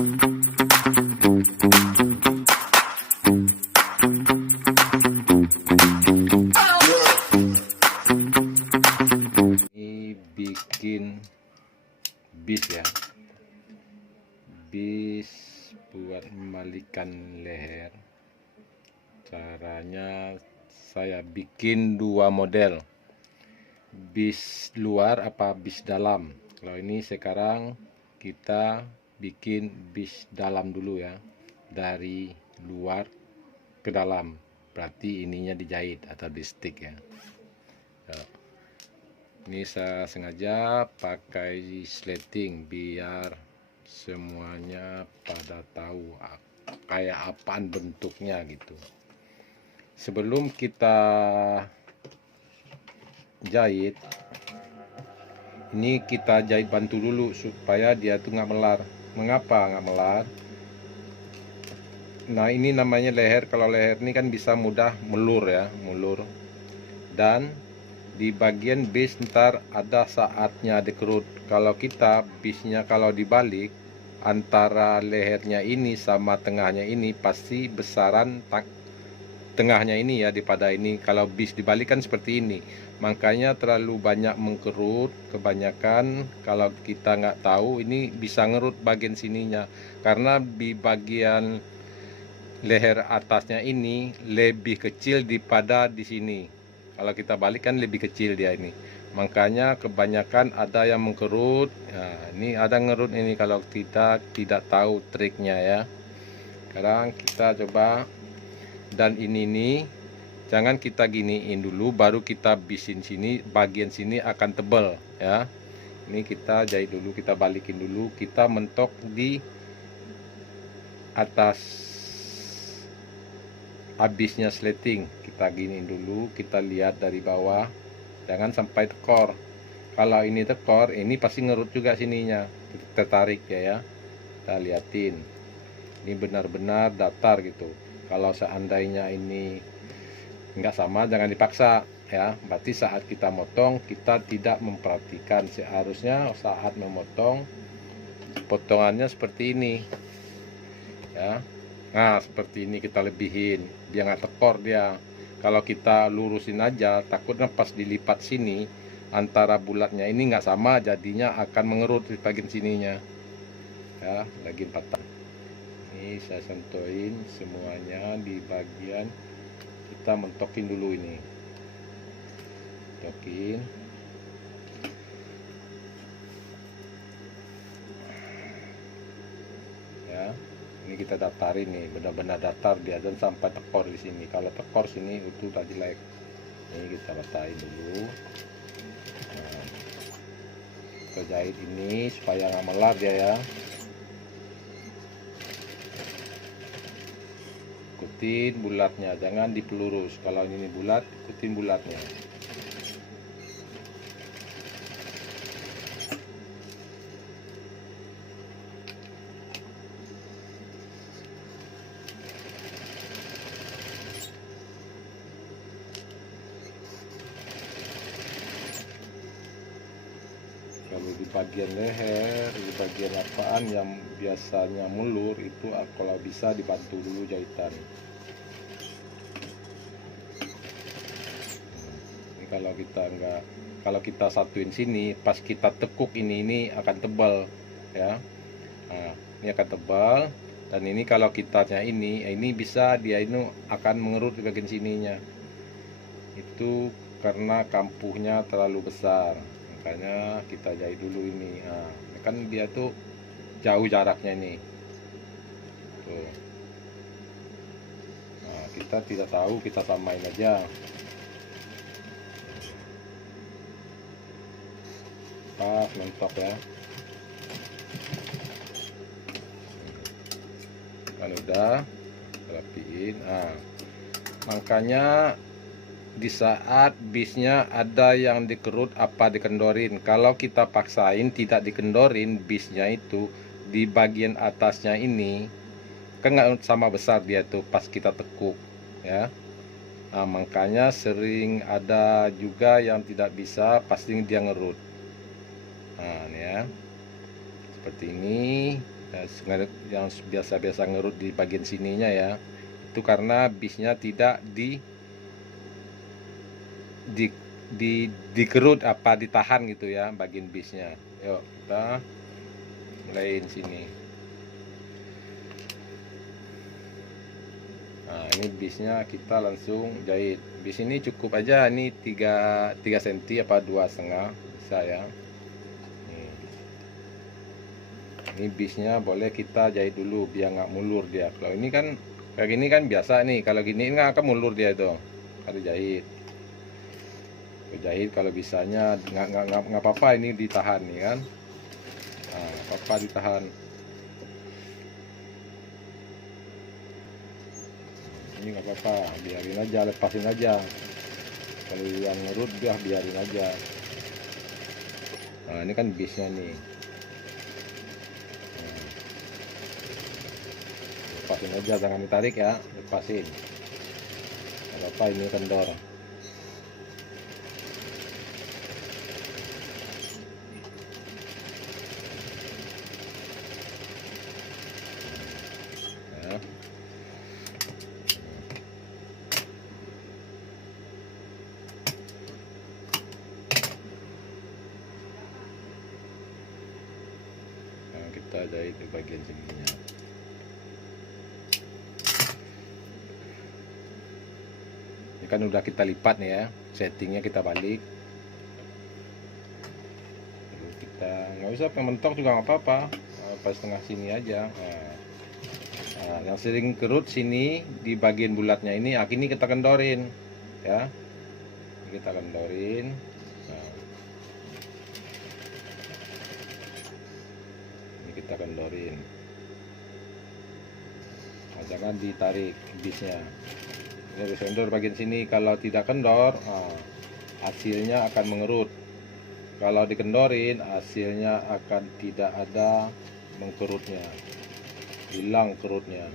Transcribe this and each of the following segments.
Ini bikin bis ya, bis buat memalikan leher. Caranya saya bikin dua model, bis luar apa bis dalam. Kalau ini sekarang kita bikin bis dalam dulu ya, dari luar ke dalam, berarti ininya dijahit atau di stick ya. Ini saya sengaja pakai sleting biar semuanya pada tahu kayak apaan bentuknya gitu. Sebelum kita jahit, ini kita jahit bantu dulu supaya dia tuh nggak melar. Mengapa nggak melar? Nah, ini namanya leher. Kalau leher ini kan bisa mudah melur ya, mulur. Dan di bagian bis ntar ada saatnya dikerut. Kalau kita bisnya kalau dibalik, antara lehernya ini sama tengahnya ini pasti besaran tengahnya ini ya daripada ini. Kalau bis dibalik kan seperti ini, makanya terlalu banyak mengkerut. Kebanyakan kalau kita nggak tahu ini bisa ngerut bagian sininya, karena di bagian leher atasnya ini lebih kecil daripada di sini. Kalau kita balik kan lebih kecil dia ini, makanya kebanyakan ada yang mengkerut. Nah, ini ada ngerut ini kalau kita tidak tahu triknya ya. Sekarang kita coba, dan ini nih jangan kita giniin dulu baru kita bisin sini, bagian sini akan tebal ya. Ini kita jahit dulu, kita balikin dulu, kita mentok di atas habisnya sleting, kita giniin dulu, kita lihat dari bawah, jangan sampai tekor. Kalau ini tekor, ini pasti ngerut juga sininya, tertarik ya. Kita liatin, ini benar-benar datar gitu. Kalau seandainya ini nggak sama, jangan dipaksa ya. Berarti saat kita motong, kita tidak memperhatikan. Seharusnya saat memotong, potongannya seperti ini ya. Nah, seperti ini kita lebihin biar nggak tekor dia. Kalau kita lurusin aja, takutnya pas dilipat sini antara bulatnya ini nggak sama, jadinya akan mengerut di bagian sininya ya, lagi patah. Ini saya sentuhin semuanya di bagian, kita mentokin dulu ini, tokin ya. Ini kita datarin nih, benar-benar datar dia dan sampai tekor di sini. Kalau tekor sini itu udah jelek. Ini kita ratahin dulu. Nah, kita jahit ini supaya nggak melar dia ya. Ikutin bulatnya, jangan dipelurus. Kalau ini bulat, ikutin bulatnya. Kalau di bagian leher, di bagian apaan yang biasanya mulur itu kalau bisa dibantu dulu jahitan. Ini kalau kita satuin sini, pas kita tekuk ini akan tebal ya. Nah, ini akan tebal, dan ini kalau kitanya ini bisa dia ini akan mengerut di bagian sininya. Itu karena kampuhnya terlalu besar. Makanya kita jahit dulu ini. Nah, kan dia tuh jauh jaraknya ini tuh. Nah, kita tidak tahu, kita samain aja pas mentok ya. Kan udah rapiin. Nah, makanya di saat bisnya ada yang dikerut apa dikendorin, kalau kita paksain tidak dikendorin bisnya itu di bagian atasnya ini kan nggak sama besar dia tuh pas kita tekuk ya. Nah, makanya sering ada juga yang tidak bisa, pasti dia ngerut. Nah, ini ya seperti ini. ya, yang biasa-biasa ngerut di bagian sininya ya, itu karena bisnya tidak di dikerut apa ditahan gitu ya bagian bisnya. Yuk kita mulaiin sini. Nah ini bisnya kita langsung jahit. Bis ini cukup aja, ini 3 cm apa 2,5 bisa ya. Ini bisnya boleh kita jahit dulu biar nggak mulur dia. Kalau ini kan kayak gini kan biasa nih, kalau gini nggak akan mulur dia itu. Harus jahit. Jahit kalau bisanya nggak apa-apa, ini ditahan nih kan. Nah, apa ditahan. Ini nggak apa-apa, biarin aja, lepasin aja. Kalau yang ngerut dia biarin aja. Nah ini kan bisnya nih. Lepasin aja, jangan ditarik ya, lepasin. Nggak apa-apa, ini kendor. Ya. Nah, kita jahit di bagian sininya. Ini kan udah kita lipat nih ya, settingnya kita balik. Lalu kita nggak usah mentok juga nggak apa-apa, pas tengah sini aja. Nah, yang sering kerut sini di bagian bulatnya ini, ini kita kendorin ya, ini kita kendorin. Nah, ini kita kendorin. Nah, jangan ditarik bisnya. Ini harus kendor bagian sini. Kalau tidak kendor, hasilnya akan mengerut. Kalau dikendorin, hasilnya akan tidak ada mengkerutnya, hilang kerutnya.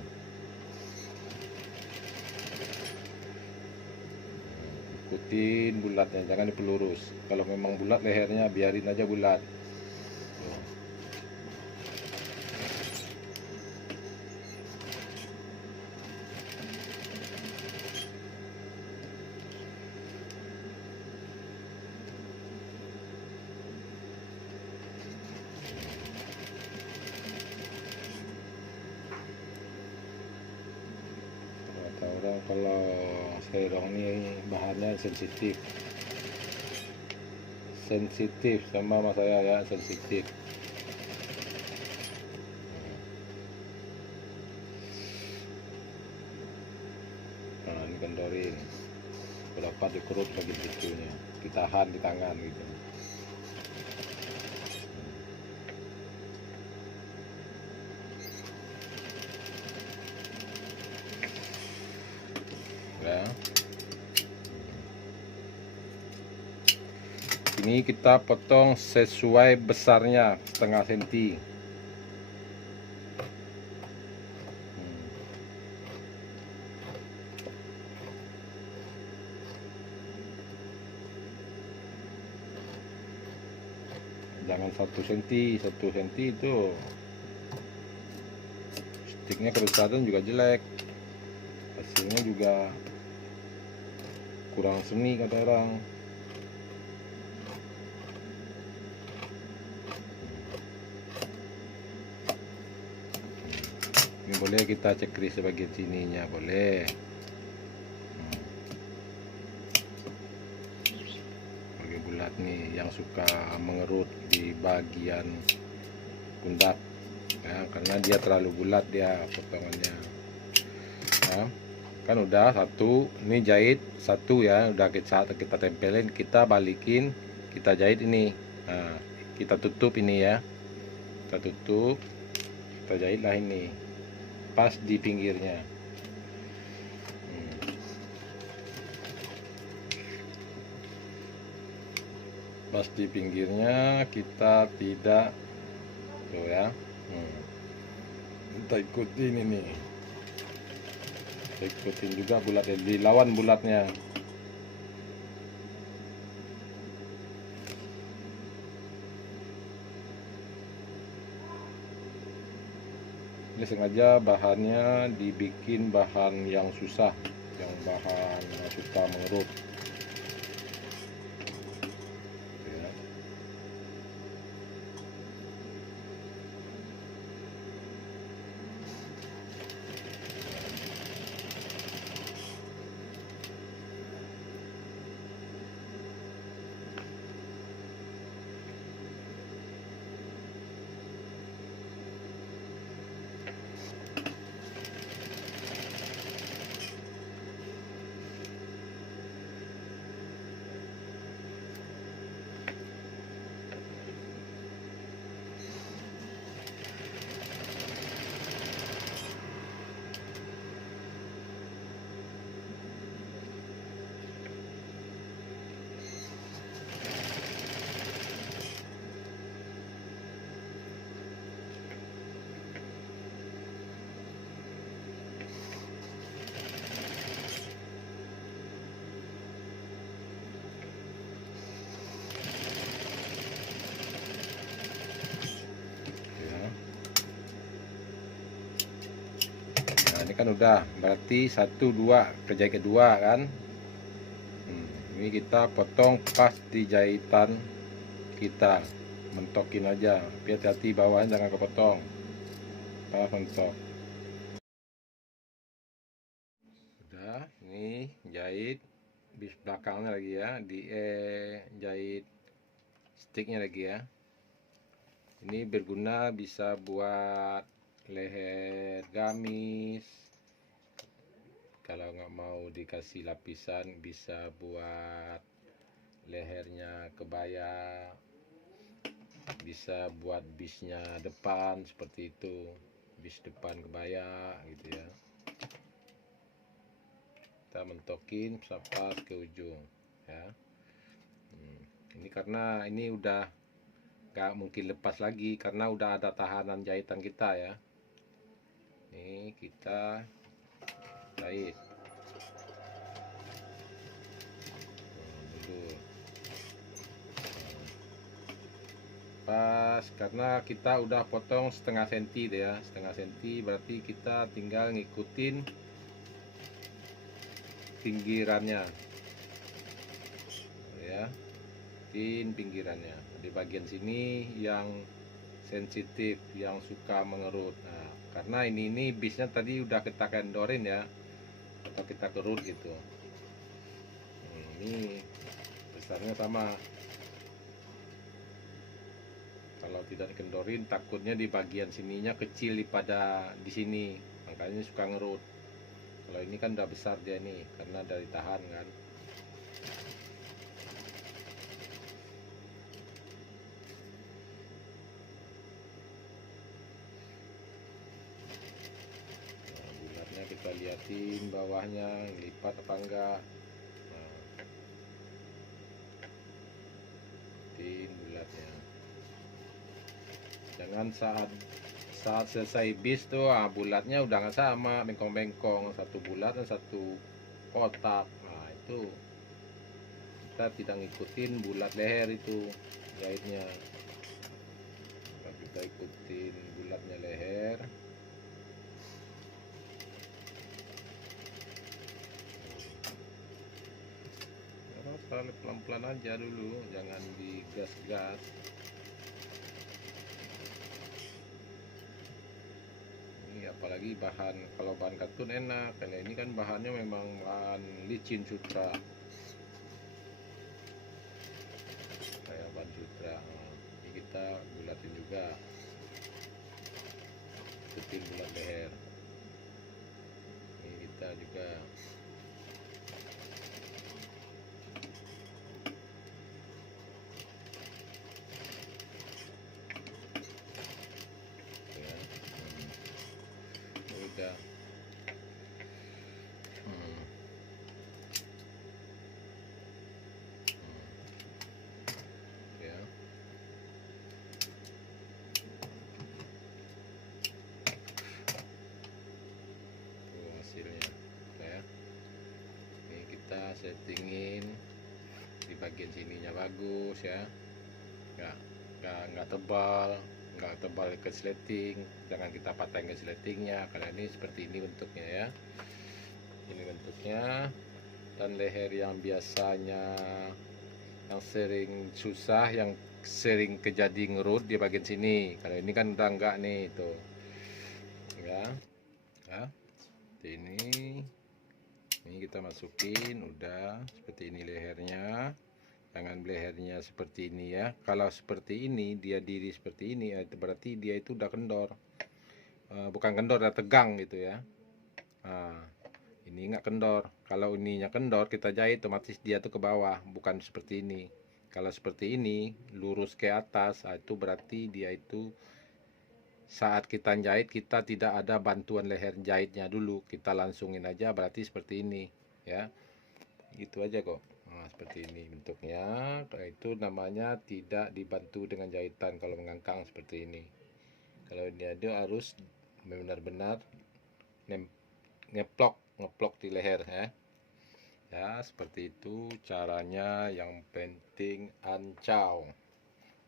Ikutin bulatnya, jangan dipelurus. Kalau memang bulat lehernya, biarin aja bulat. Orang kalau serong ini bahannya sensitif sama saya ya, sensitif. Nah ini kendorin berapa dikerut bagian itunya, ditahan di tangan gitu. Ya. Ini kita potong sesuai besarnya, setengah senti. Jangan 1 senti itu stiknya kebesaran juga jelek, hasilnya juga kurang seni kata orang. Ini boleh kita cek kris bagian sininya, boleh. Bagian bulat nih yang suka mengerut di bagian pundak ya, karena dia terlalu bulat dia potongannya. Nah, kan udah satu, ini jahit satu ya, udah kita tempelin, kita balikin, kita jahit ini. Nah, kita tutup ini ya, kita tutup, kita jahitlah ini pas di pinggirnya. Pas di pinggirnya kita tidak tuh ya, kita ikutin ini, kita ikutin juga bulatnya, dilawan bulatnya. Ini sengaja bahannya dibikin bahan yang susah, yang bahan yang suka mengerut ya. Nah, ini kan udah berarti 1 2 kerja kedua kan. Ini kita potong pas di jahitan kita, mentokin aja, hati-hati bawahnya jangan kepotong, pas mentok. Udah, ini jahit bis belakangnya lagi ya, di jahit sticknya lagi ya. Ini berguna bisa buat leher gamis, kalau nggak mau dikasih lapisan bisa buat lehernya kebaya, bisa buat bisnya depan seperti itu, bis depan kebaya gitu ya. Kita mentokin sampai ke ujung ya. Ini karena ini udah nggak mungkin lepas lagi karena udah ada tahanan jahitan kita ya. Ini kita jahit dulu pas, karena kita udah potong setengah senti deh ya, setengah senti berarti kita tinggal ngikutin pinggirannya ya, pinggirannya di bagian sini yang sensitif, yang suka mengerut. Nah, karena ini bisnya tadi udah kita kendorin ya, atau kita kerut gitu. Ini besarnya sama, kalau tidak dikendorin takutnya di bagian sininya kecil daripada di sini, makanya suka ngerut. Kalau ini kan udah besar dia nih karena dari tahan kan. Nah, bulatnya kita liatin bawahnya lipat apa enggak. Nah, liatin bulatnya, jangan saat selesai bis tuh bulatnya udah nggak sama, bengkong-bengkong, satu bulat dan satu kotak. Nah itu kita tidak ngikutin bulat leher itu jahitnya. Nah, kita ikutin bulatnya leher. Pelan-pelan aja dulu, jangan digas-gas. Apalagi bahan, kalau bahan katun enak, karena ini kan bahannya memang bahan licin sutra, kayak bahan sutra. Ini kita bulatin juga, ikutin bulat leher. Ini kita juga ya. Udah. Ya. Tuh hasilnya ya. Ini kita settingin di bagian sininya bagus ya, nggak tebal, nggak tebal ke sleting, jangan kita patahin ke sletingnya. Kalau ini seperti ini bentuknya ya, ini bentuknya. Dan leher yang biasanya yang sering susah, yang sering kejadi ngerut di bagian sini, kalau ini kan udah enggak nih tuh ya, ya seperti ini kita masukin, udah seperti ini lehernya. Jangan lehernya seperti ini ya, kalau seperti ini dia diri seperti ini, itu berarti dia itu udah kendor. Bukan kendor, udah tegang gitu ya. Nah, ini nggak kendor. Kalau ininya kendor, kita jahit otomatis dia tuh ke bawah, bukan seperti ini. Kalau seperti ini lurus ke atas, itu berarti dia itu saat kita jahit kita tidak ada bantuan leher jahitnya dulu, kita langsungin aja, berarti seperti ini ya. Gitu aja kok. Nah, seperti ini bentuknya. Itu namanya tidak dibantu dengan jahitan kalau mengangkang seperti ini. Kalau dia harus benar-benar ngeplok di leher ya. Ya, seperti itu caranya, yang penting ancau.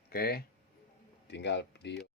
Oke, tinggal video